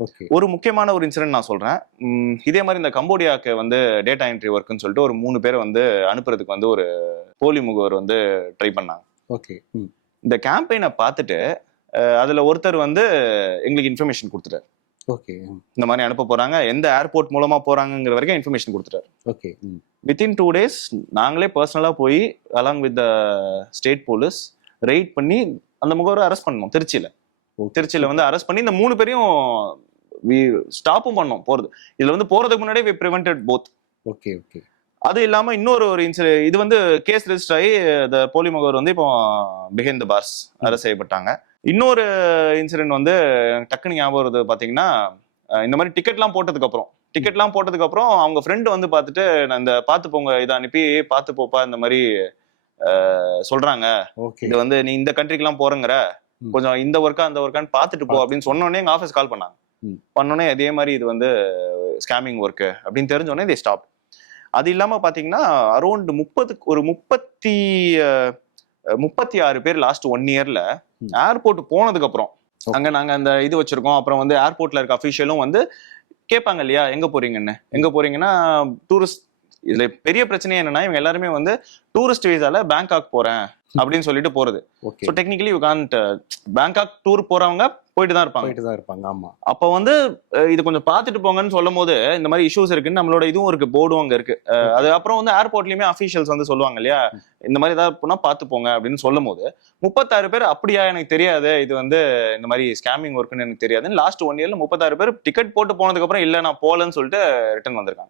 Okay. ஒரு முக்கியமான ஒரு இன்சிடென்ட் நான் சொல்றேன். இதே மாதிரி இந்த கம்போடியாவுக்கு வந்து டேட்டா என்ட்ரி ஒர்க்குன்னு சொல்லிட்டு ஒரு 3 பேரை வந்து அனுப்புறதுக்கு வந்து ஒரு போலி முகவர் வந்து ட்ரை பண்ணாங்க. ஓகே. இந்த கேம்பெயினை பார்த்துட்டு அதுல ஒருத்தர் வந்து எங்களுக்கு இன்ஃபர்மேஷன் கொடுத்துட்டாரு. ஓகே. இந்த மாதிரி அனுப்ப போறாங்க, எந்த ஏர்போர்ட் மூலமா போறாங்கிற வரைக்கும் இன்ஃபர்மேஷன் கொடுத்துட்டாரு. ஓகே. வித்தின் 2 days நாங்களே பர்சனலா போய் along with the state police raid பண்ணி அந்த முகவரை அரெஸ்ட் பண்ணோம். திருச்சியில வந்து அரெஸ்ட் பண்ணி இந்த 3 பேரையும் ஸ்டாப்பும் பண்ணோம் போறது. இதுல வந்து போறதுக்கு முன்னாடியே we prevented both. Okay. Okay. அது இல்லாம இன்னொரு இன்சிடென்ட், இது வந்து கேஸ் ரெஜிஸ்டர் ஆகி இந்த போலி முகவர் வந்து இப்போ பிஹைண்ட் தி பார்ஸ் அரெஸ்ட் செய்யப்பட்டாங்க. இன்னொரு இன்சிடென்ட் வந்து டக்குனு ஞாபகம் வருது பாத்தீங்கன்னா, இந்த மாதிரி டிக்கெட்லாம் போட்டதுக்கு அப்புறம் அவங்க ஃப்ரெண்டு வந்து பார்த்துட்டு நான் இந்த பார்த்து போங்க இதை அனுப்பி பார்த்து போப்பா இந்த மாதிரி சொல்றாங்க, இது வந்து நீ இந்த கண்ட்ரிக்கெல்லாம் போறங்கிற, கொஞ்சம் இந்த ஒர்க்கா அந்த ஒர்க்கான்னு பார்த்துட்டு போ அப்படின்னு சொன்னோடனே எங்க ஆஃபீஸ் கால் பண்ணோடனே அதே மாதிரி இது வந்து ஸ்கேமிங் ஒர்க்கு அப்படின்னு தெரிஞ்சோடனே இதை ஸ்டாப். அது இல்லாம பாத்தீங்கன்னா அரௌண்ட் 36 பேர் லாஸ்ட் 1 yearல ஏர்போர்ட் போனதுக்கு அப்புறம், அங்க நாங்க அந்த இது வச்சிருக்கோம், அப்புறம் வந்து ஏர்போர்ட்ல இருக்க அபிஷியலும் வந்து கேட்பாங்க இல்லையா எங்க போறீங்கன்னா டூரிஸ்ட். இதுல பெரிய பிரச்சனை என்னன்னா இவங்க எல்லாருமே வந்து டூரிஸ்ட் வீசால பேங்காக் போறேன் அப்படின்னு சொல்லிட்டு போறது. So technically you can't Bangkok tour போறவங்க போயிட்டு தான் இருப்பாங்க. ஆமா. அப்ப வந்து இது கொஞ்சம் பார்த்துட்டு போங்கன்னு சொல்லும் போது இந்த மாதிரி இஷ்யூஸ் இருக்குன்னு நம்மளோட இதுவும் இருக்கு, போர்டும் அங்க இருக்கு. அது அப்புறம் வந்து ஏர்போர்ட்லயுமே அபிஷியல்ஸ் வந்து சொல்லுவாங்க இல்லையா, இந்த மாதிரி ஏதாவது போனா பார்த்து போங்க அப்படின்னு சொல்லும் போது 36 பேர் அப்படியா எனக்கு தெரியாது, இது வந்து இந்த மாதிரி ஸ்கேமிங் ஒர்க்குன்னு எனக்கு தெரியாதுன்னு லாஸ்ட் 1 yearல 36 பேர் டிக்கெட் போட்டு போனதுக்கு அப்புறம் இல்ல நான் போலன்னு சொல்லிட்டு ரிட்டர்ன் வந்திருக்காங்க.